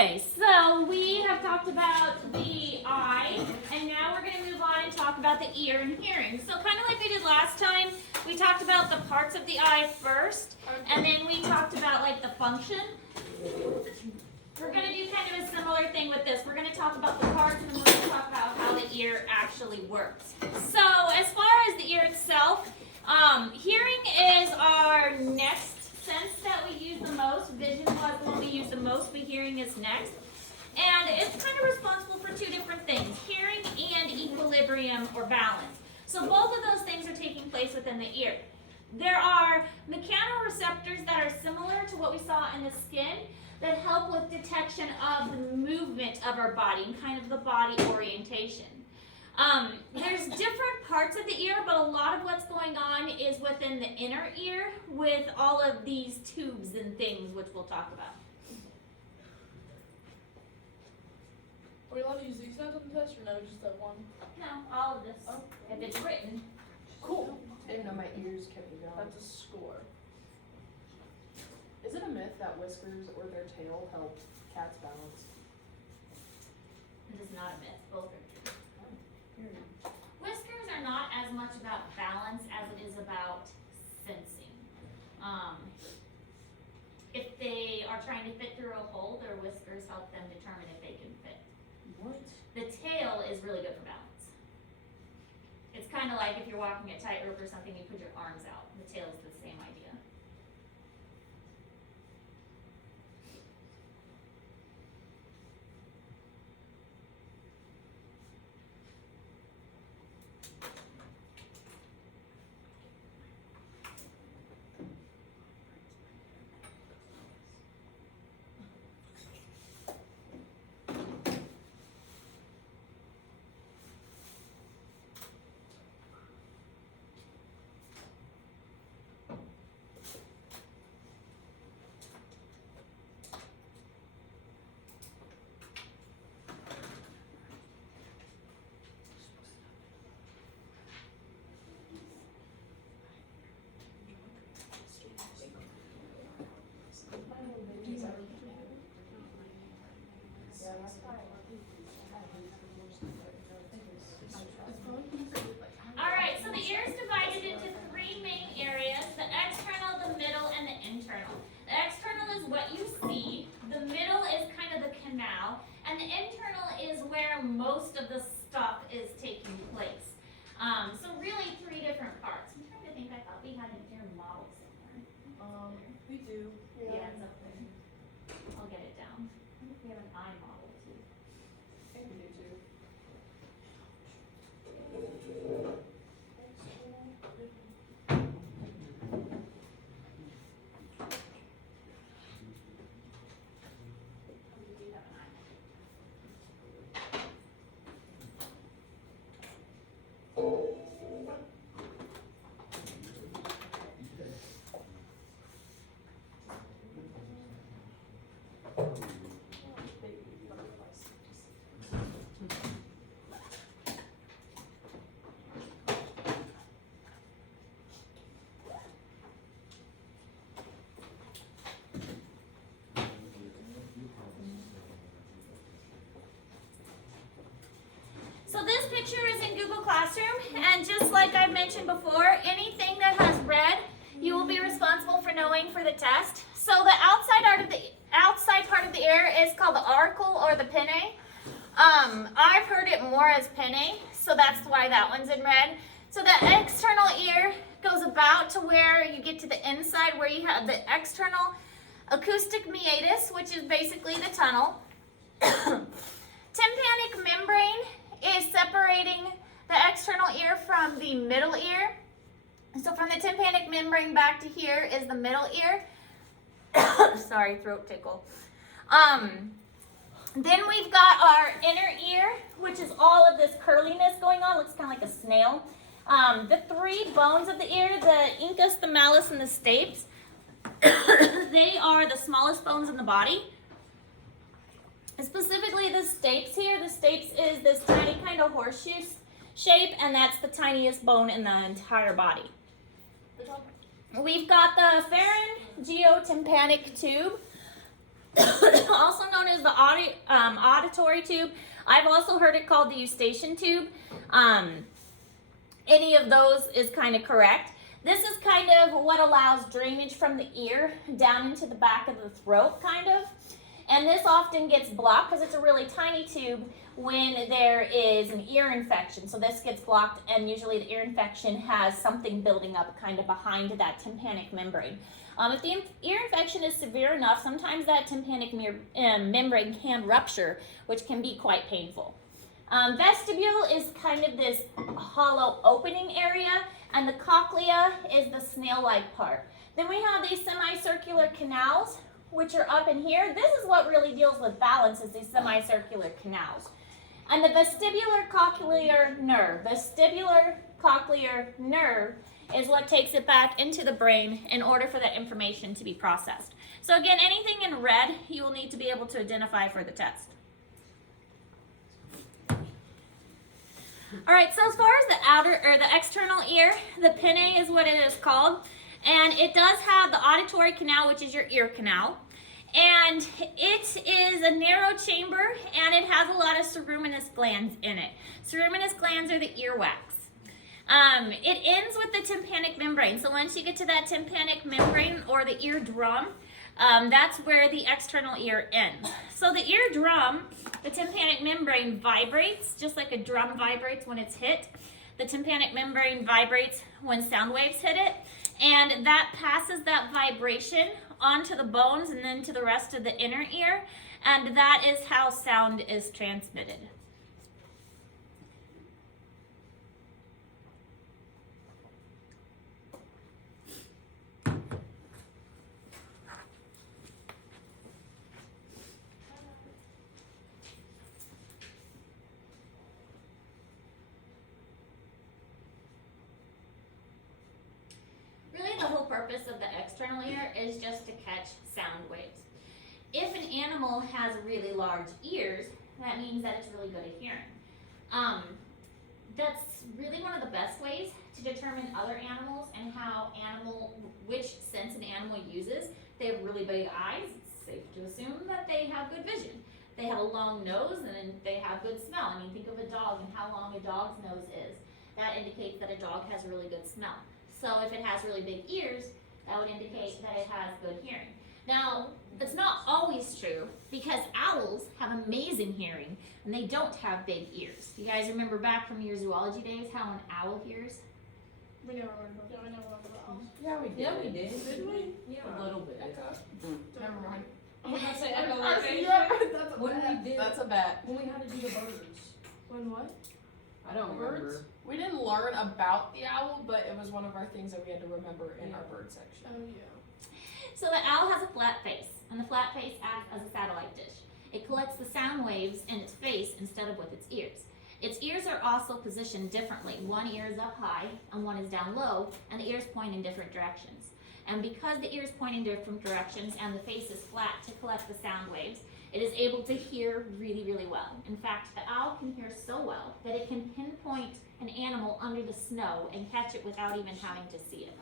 Okay, so we have talked about the eye, and now we're going to move on and talk about the ear and hearing. So kind of like we did last time, we talked about the parts of the eye first, and then we talked about like the function. We're going to do kind of a similar thing with this. We're going to talk about the parts, and then we're going to talk about how the ear actually works. So as far as the ear itself, hearing is our next sense that we use the most. Vision was the one we use the most, but hearing is next. And it's kind of responsible for two different things, hearing and equilibrium or balance. So both of those things are taking place within the ear. There are mechanoreceptors that are similar to what we saw in the skin that help with detection of the movement of our body and kind of the body orientation. There's different parts of the ear, but a lot of what's going on is within the inner ear with all of these tubes and things, which we'll talk about. Are we allowed to use these guys on the test or no, just that one? No, all of this, if it's written. Cool. I didn't know my ears kept me going. That's a score. Is it a myth that whiskers or their tail help cats balance? It is not a myth, both are true. Whiskers are not as much about balance as it is about sensing. If they are trying to fit through a hole, their whiskers help them determine if they can fit. What? The tail is really good for balance. It's kind of like if you're walking a tightrope or something, you put your arms out. The tail is the same idea. Alright, so the ear is divided into three main areas, the external, the middle, and the internal. The external is what you see, the middle is kind of the canal, and the internal is where most of the stuff is taking place. So really three different parts. I'm trying to think, I thought we had an ear model somewhere. We do. Yeah, it's up there. I'll get it down. I think we have an eye model too. I think we do too. We do have an eye model. So this picture is in Google Classroom, and just like I've mentioned before, anything that has red, you will be responsible for knowing for the test. So the outside part of the ear is called the auricle or the pinnae. I've heard it more as pinnae, so that's why that one's in red. So the external ear goes about to where you get to the inside, where you have the external acoustic meatus, which is basically the tunnel. Tympanic membrane is separating the external ear from the middle ear. So from the tympanic membrane back to here is the middle ear. Sorry, throat tickle. Then we've got our inner ear, which is all of this curliness going on. Looks kind of like a snail. The three bones of the ear, the incus, the malleus, and the stapes, they are the smallest bones in the body. Specifically the stapes here. The stapes is this tiny kind of horseshoe shape, and that's the tiniest bone in the entire body. We've got the pharyngeotympanic tube, also known as the auditory tube. I've also heard it called the eustachian tube. Any of those is kind of correct. This is kind of what allows drainage from the ear down into the back of the throat, kind of. And this often gets blocked because it's a really tiny tube when there is an ear infection. So this gets blocked, and usually the ear infection has something building up kind of behind that tympanic membrane. If the ear infection is severe enough, sometimes that tympanic membrane can rupture, which can be quite painful. Vestibule is kind of this hollow opening area, and the cochlea is the snail-like part. Then we have these semicircular canals, which are up in here. This is what really deals with balance, is these semicircular canals. And the vestibular cochlear nerve is what takes it back into the brain in order for that information to be processed. So again, anything in red, you will need to be able to identify for the test. All right, so as far as the outer or the external ear, the pinnae is what it is called. And it does have the auditory canal, which is your ear canal. And it is a narrow chamber, and it has a lot of ceruminous glands in it. Ceruminous glands are the earwax. It ends with the tympanic membrane. So once you get to that tympanic membrane or the eardrum, that's where the external ear ends. So the eardrum, the tympanic membrane vibrates, just like a drum vibrates when it's hit. The tympanic membrane vibrates when sound waves hit it, and that passes that vibration onto the bones and then to the rest of the inner ear, and that is how sound is transmitted. Really, the whole purpose of the external ear is just to catch sound waves. If an animal has really large ears, that means that it's really good at hearing. That's really one of the best ways to determine other animals and which sense an animal uses. They have really big eyes. It's safe to assume that they have good vision. They have a long nose, and they have good smell. I mean, think of a dog and how long a dog's nose is. That indicates that a dog has a really good smell. So if it has really big ears, that would indicate that it has good hearing. Now, it's not always true, because owls have amazing hearing, and they don't have big ears. You guys remember back from your zoology days how an owl hears? We never learned about that. We never learned about owls. Yeah, we did. Yeah, we did. Did we? Yeah. A little bit. Echo? Never mind. I'm gonna say That's echolocation. When we did, That's a bet. when we had to do the birds. When what? I don't Birds? remember. We didn't learn about the owl, but it was one of our things that we had to remember in our bird section. Oh yeah. So the owl has a flat face, and the flat face acts as a satellite dish. It collects the sound waves in its face instead of with its ears. Its ears are also positioned differently. One ear is up high and one is down low, and the ears point in different directions. And because the ears point in different directions and the face is flat to collect the sound waves, it is able to hear really, really well. In fact, the owl can hear so well that it can pinpoint an animal under the snow and catch it without even having to see it.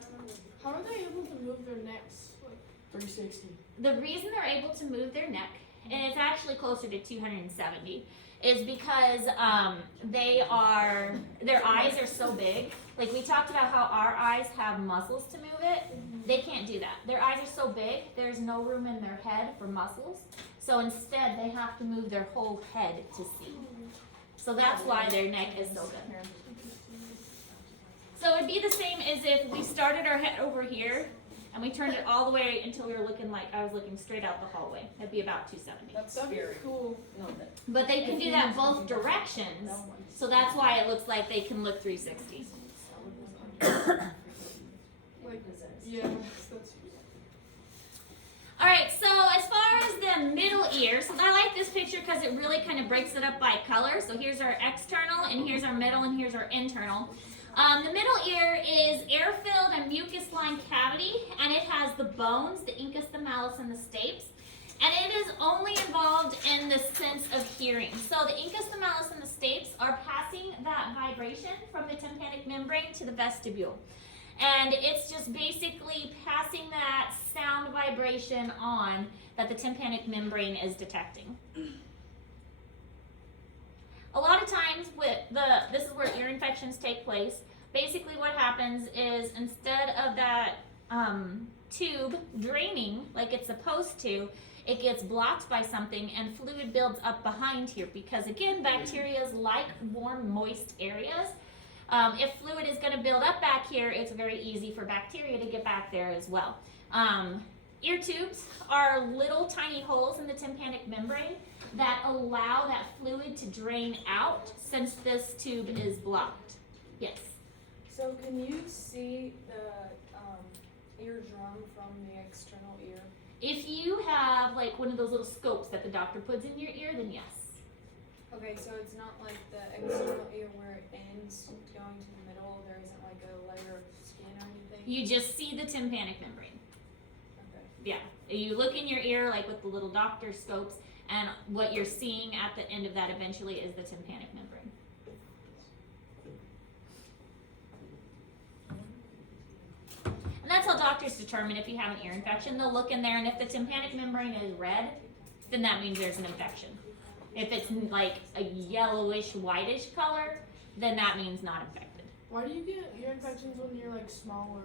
How are they able to move their necks? Like, 360. The reason they're able to move their neck, and it's actually closer to 270, is because their eyes are so big. Like we talked about how our eyes have muscles to move it. They can't do that. Their eyes are so big, there's no room in their head for muscles. So instead, they have to move their whole head to see. So that's why their neck is so good. So it'd be the same as if we started our head over here and we turned it all the way until we were looking like I was looking straight out the hallway. That'd be about 270. That's that'd be scary. cool. No, that. But they can do that both directions, so that's why it looks like they can look 360. Like, yeah, that's All right, so as far as the middle ear, so I like this picture because it really kind of breaks it up by color. So here's our external, and here's our middle, and here's our internal. The middle ear is air-filled and mucus-lined cavity, and it has the bones, the incus, the malleus, and the stapes. And it is only involved in the sense of hearing. So the incus, the malleus, and the stapes are passing that vibration from the tympanic membrane to the vestibule. And it's just basically passing that sound vibration on that the tympanic membrane is detecting. a lot of times this is where ear infections take place. Basically what happens is instead of that tube draining like it's supposed to, it gets blocked by something and fluid builds up behind here because again, bacteria like warm, moist areas. If fluid is going to build up back here, it's very easy for bacteria to get back there as well. Ear tubes are little tiny holes in the tympanic membrane that allow that fluid to drain out since this tube is blocked. Yes. So can you see the eardrum from the external ear? If you have like one of those little scopes that the doctor puts in your ear, then yes. Okay, so it's not like the external ear where it ends going to the middle. There isn't like a layer of skin or anything. You just see the tympanic membrane. Okay. Yeah. You look in your ear like with the little doctor scopes, and what you're seeing at the end of that eventually is the tympanic membrane. And that's how doctors determine if you have an ear infection. They'll look in there, and if the tympanic membrane is red, then that means there's an infection. If it's like a yellowish, whitish color, then that means not infected. Why do you get ear infections when you're like smaller?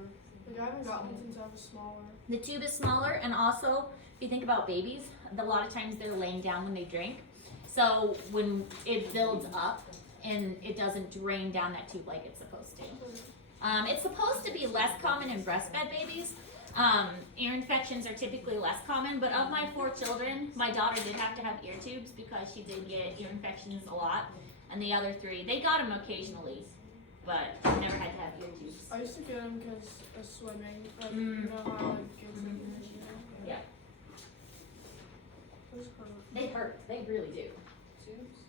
Like I haven't gotten one since I was smaller. The tube is smaller, and also, if you think about babies, a lot of times they're laying down when they drink. So when it builds up, and it doesn't drain down that tube like it's supposed to. It's supposed to be less common in breastfed babies. Ear infections are typically less common, but of my 4 children, my daughter did have to have ear tubes because she did get ear infections a lot. And the other 3, they got them occasionally, but never had to have ear tubes. I used to get them because of swimming. Like, you know how like kids get ears, you know? Yeah. Those hurt. They hurt. They really do. Tubes?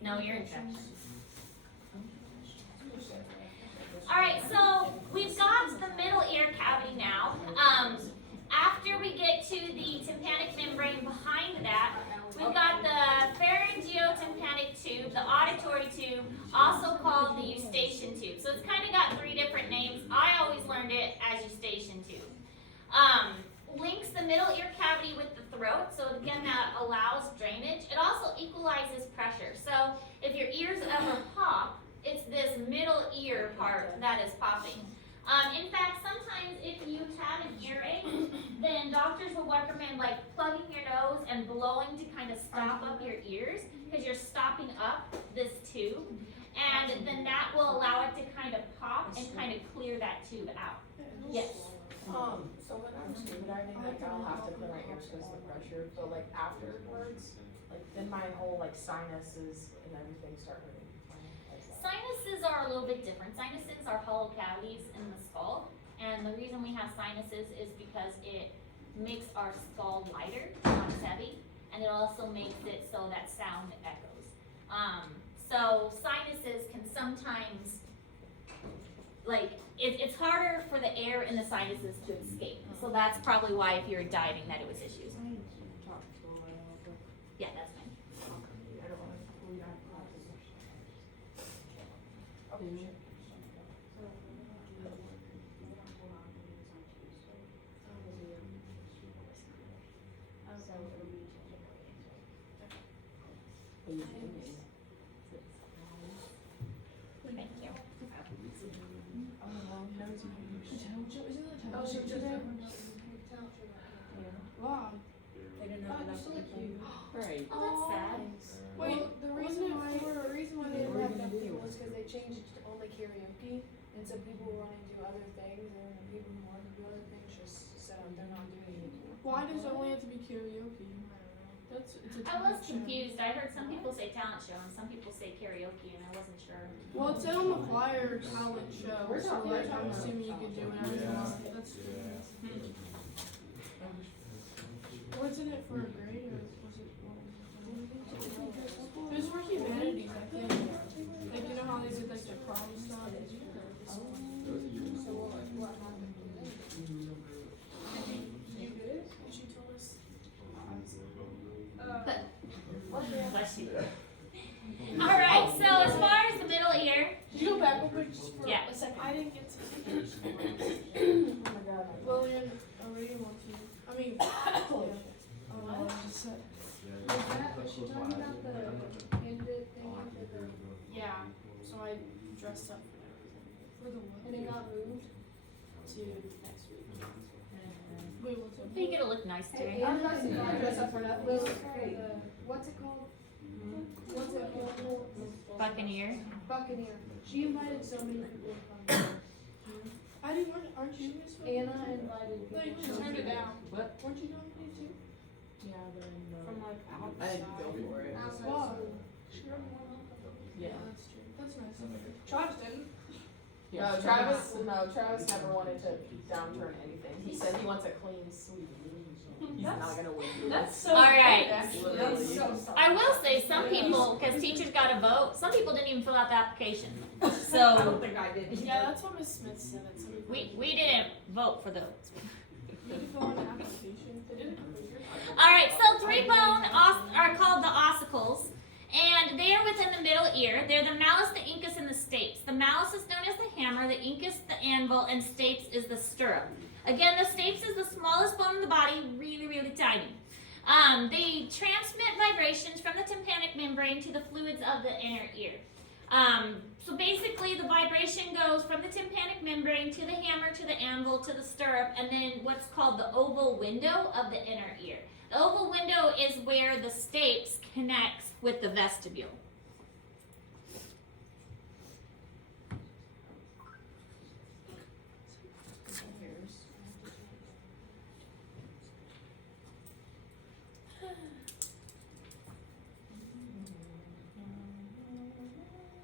No ear infections. Alright, so we've got the middle ear cavity now. After we get to the tympanic membrane behind that, we've got the pharyngeotympanic tube, the auditory tube, also called the eustachian tube. So it's kind of got 3 different names. I always learned it as eustachian tube. Links the middle ear cavity with the throat, so again that allows drainage. It also equalizes pressure. So if your ears ever pop, it's this middle ear part that is popping. In fact, sometimes if you have an earache, then doctors will recommend like plugging your nose and blowing to kind of stop up your ears because you're stopping up this tube. And then that will allow it to kind of pop and kind of clear that tube out. Yes. So when I'm scuba diving, like I'll have to clear my ears because of the pressure, but like afterwards, like then my whole like sinuses and everything start hurting. Sinuses are a little bit different. Sinuses are hollow cavities in the skull, and the reason we have sinuses is because it makes our skull lighter, not as heavy, and it also makes it so that sound echoes. So sinuses can sometimes, like, it's harder for the air in the sinuses to escape. So that's probably why if you're diving that it was issues. Yeah, that's fine. Thank you. Oh, so today? Wow. They didn't have enough. Right. Oh, that's sad. Wait, Well, the reason why they didn't have enough people was because they changed it to only karaoke, and so people who want to do other things, and the people who want to do other things just said they're not doing it anymore. Why does it only have to be karaoke? It's a I was talent show. confused. I heard some people say talent show and some people say karaoke, and I wasn't sure. Well, it said on the flyer talent show, so like I'm assuming you could do whatever you want. That's wasn't it for a grade or was it? It was for humanities, I think. Like you know how they did like the prom stuff. So what happened? You good? She told us. Bless you. All right. So as far as the middle ear, Did you go back real quick just for Yeah. a second? I didn't get to. Oh my god. Lillian, already want to. I mean, yeah. I just said. Was she talking about the handed thing Yeah. So I dressed up for the what? And it got moved. To next week. Wait, what's up? You get to look nice today. Hey, Anna invited dress up for that. What's it called? What's it called? Buccaneer. Buccaneer. She invited so many people to come. I didn't want. Aren't you? Anna invited No, you people. turned it down. What? Weren't you nominated too? Yeah, but I'm From like outside. I didn't go for it. Outside Wow. school. Yeah. That's true. That's nice. Travis didn't. No, Travis never wanted to downturn anything. He said he wants a clean sweep. He's not gonna win. That's so. All right. That's so sorry. I will say some people, because teachers got to vote, some people didn't even fill out the application. I don't So think I did. Yeah, that's what Miss Smith said. At some we didn't vote for those. Did you fill out an application? They didn't approve your All right, so 3-bone are called the ossicles, and they are within the middle ear. They're the malleus, the incus, and the stapes. The malleus is known as the hammer, the incus the anvil, and stapes is the stirrup. Again, the stapes is the smallest bone in the body, really, really tiny. They transmit vibrations from the tympanic membrane to the fluids of the inner ear. So basically, the vibration goes from the tympanic membrane to the hammer, to the anvil, to the stirrup, and then what's called the oval window of the inner ear. The oval window is where the stapes connects with the vestibule.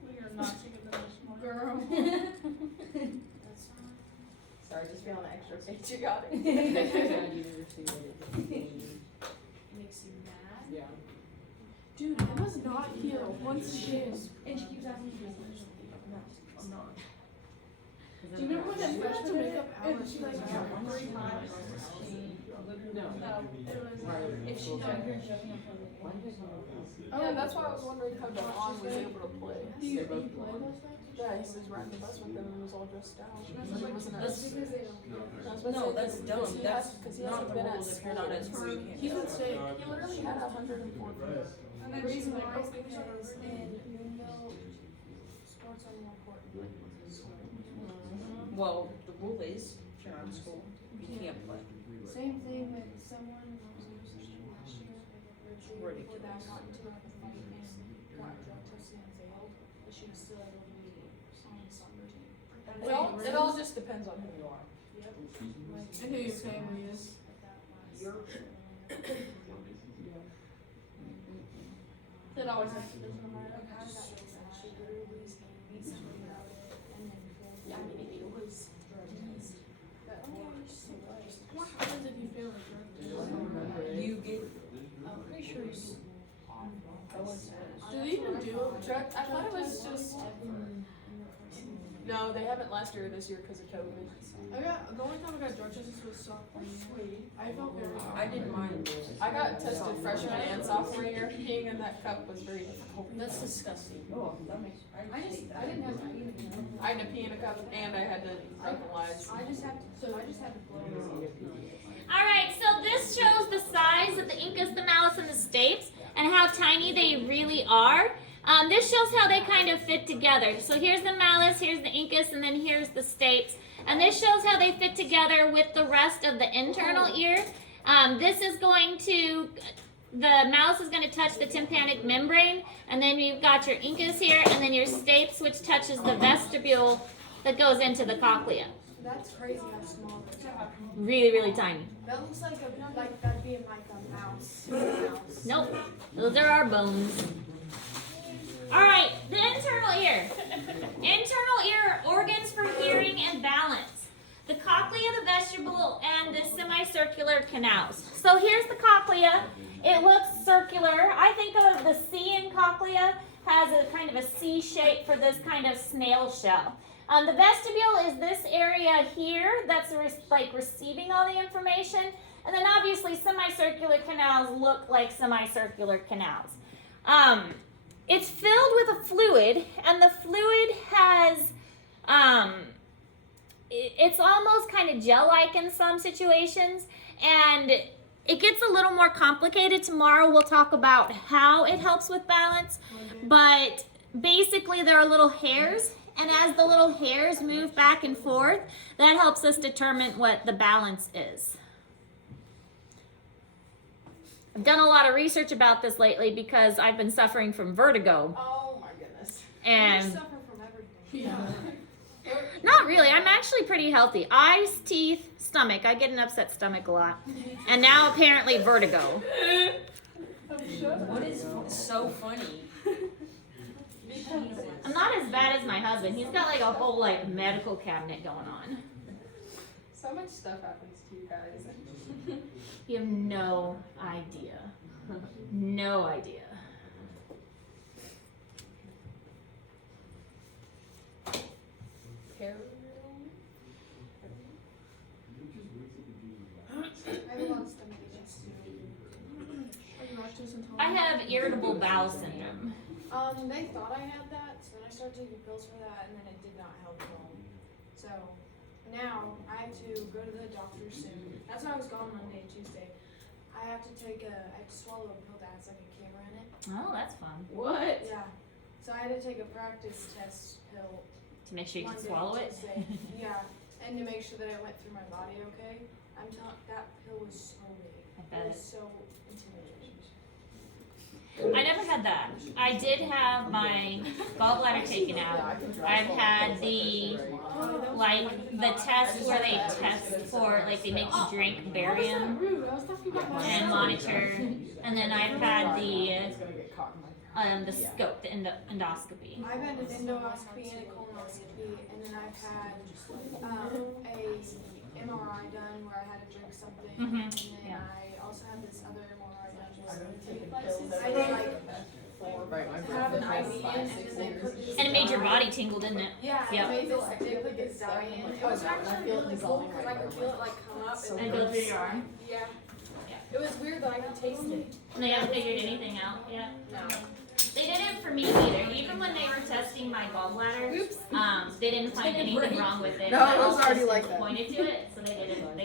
We are not taking the most girl. Sorry, just feeling the extra patriotic. Makes you mad. Yeah. Dude, Emma's not here. Once she is. And she keeps asking me I'm not. Do you remember when that freshman makeup hour? She like got 3 miles. No. if she's not here, she doesn't Oh, yeah, that's why I was wondering how Devon was able to play. Do you play those things? Yeah, he was riding the bus with them and was all dressed out. He wasn't That's as. because they don't. No, that's dumb. That's Because he not hasn't the been at rules if you're not at school. school. You can't He's go. in state. He literally had 104 points. And The then she's reason like, why oh, is because in Mundo, sports are more important than school. Well, the rule is, if you're not in school, you can't play. Same thing with someone who was in session last year, Richard, before that got into a fight and got drug tested and failed, but she was still able to be on the soccer team. It all just depends on who you are. Yep. And who your family is. It always has to be no matter How does that make sense? She literally beat someone about it and then failed. Yeah, I mean, it was. But, oh yeah, you just What happens if you fail a drug test? You get. I'm pretty sure you do. Do they even do a drug? I thought it was just. No, they haven't last year or this year because of COVID. The only time I got drug tested was sophomore year. I felt very. I didn't mind. I got tested freshman and sophomore year. Being in that cup was very difficult. That's disgusting. Oh, that makes. I didn't have to eat it. I had to pee in a cup and I had to breathalyze. I just had to blow it. All right, so this shows the size of the incus, the malleus, and the stapes, and how tiny they really are. This shows how they kind of fit together. So here's the malleus, here's the incus, and then here's the stapes. And this shows how they fit together with the rest of the internal ear. This is going to, the malleus is going to touch the tympanic membrane, and then you've got your incus here, and then your stapes, which touches the vestibule that goes into the cochlea. That's crazy how small those are. Really, really tiny. That looks like that'd be like a mouse. Nope, those are our bones. All right, the internal ear. Internal ear organs for hearing and balance. The cochlea, the vestibule, and the semicircular canals. So here's the cochlea. It looks circular. I think of the C in cochlea has a kind of a C shape for this kind of snail shell. The vestibule is this area here that's like receiving all the information. And then obviously semicircular canals look like semicircular canals. It's filled with a fluid, and the fluid has, it's almost kind of gel-like in some situations, and it gets a little more complicated. Tomorrow we'll talk about how it helps with balance, but basically there are little hairs, and as the little hairs move back and forth, that helps us determine what the balance is. I've done a lot of research about this lately because I've been suffering from vertigo, Oh my goodness. You and suffer from everything. Yeah. not really. I'm actually pretty healthy. Eyes, teeth, stomach. I get an upset stomach a lot, and now apparently vertigo. What is so funny? I'm not as bad as my husband. He's got like a whole like medical cabinet going on. So much stuff happens to you guys. You have no idea. No idea. I have a lot of stomach issues. Are you lactose intolerant? I have irritable bowel syndrome. They thought I had that, so then I started taking pills for that, and then it did not help at all. So now I have to go to the doctor soon. That's why I was gone Monday and Tuesday. I have to swallow a pill that has like a camera in it. Oh, that's fun. What? Yeah. So I had to take a practice test pill To make sure you can Monday swallow and it. Tuesday. Yeah, and to make sure that it went through my body okay. I'm telling that pill was so big. I It bet. was so intimidating. I never had that. I did have my gallbladder taken out. I've had the test where they test for like they make you drink barium Rude. I was talking about my and monitor, and then I've had It's gonna get caught in my the scope, the endoscopy. I've had an endoscopy and a colonoscopy, and then I've had a MRI done where I had to drink something, Mhm, and then yeah. I also had this other MRI done. I'm gonna Just take pills I every did like have an IV in, and then they put this. And it made your body tingle, didn't it? Yeah, Yep. it made this. They put this dye in. It was actually really cool because I could feel it like come up And go through your arm. Yeah. Yeah. It was weird, but I could taste it. And they haven't figured anything out yet. No. They didn't for me either. Even when they were testing my gallbladder, they didn't find anything wrong with it. No, My it was health already system like that. pointed to it, so they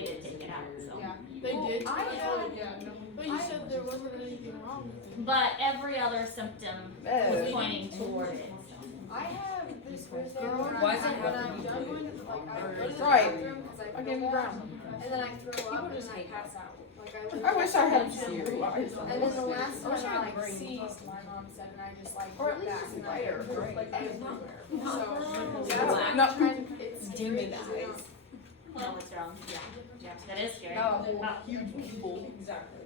did take it out. So. Yeah. They did. I had. Yeah. No. But you said there wasn't anything wrong with it. But every other symptom was pointing toward it. I have this Thursday Girl, when why does it I'm have to done be going to like I go to the Right. bathroom because I I feel gave you bad, brown. and then I throw People up and just I hate pass out. Like I wish I had And Siri. then the last I wish time I I had like brain. seized, my mom said, and I just like Or at went least back it's and I lighter, pooped right? like everywhere. So Yeah. I'm No. trying. It's Demonized. scary. No, what's wrong? Yeah. Yeah, that is scary. Huge people. Exactly.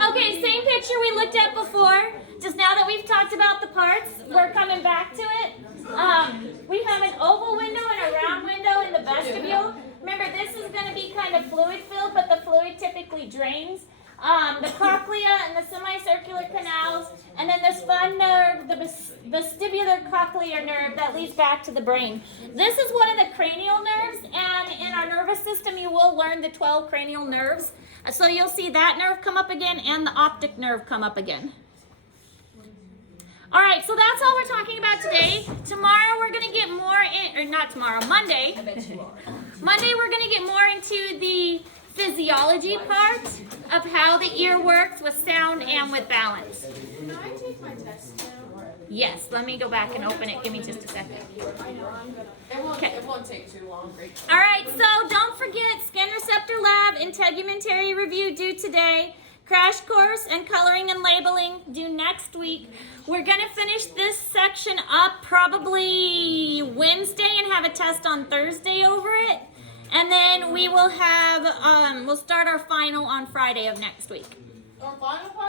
Okay, same picture we looked at before. Just now that we've talked about the parts, we're coming back to it. We have an oval window and a round window in the vestibule. Remember, this is going to be kind of fluid filled, but the fluid typically drains. The cochlea and the semicircular canals, and then this fun nerve, the vestibular cochlear nerve that leads back to the brain. This is one of the cranial nerves, and in our nervous system you will learn the 12 cranial nerves. So you'll see that nerve come up again and the optic nerve come up again. All right, so that's all we're talking about today. Tomorrow we're going to get more or not tomorrow, Monday. I bet you are. Monday we're going to get more into the physiology part of how the ear works with sound and with balance. Can I take my test now? Yes, let me go back and open it. Give me just a second. I know I'm gonna. Okay. It won't take too long. Great. All right, so don't forget Skin Receptor Lab integumentary review due today. Crash course and coloring and labeling due next week. We're going to finish this section up probably Wednesday and have a test on Thursday over it. And then we will have, we'll start our final on Friday of next week. Our final part.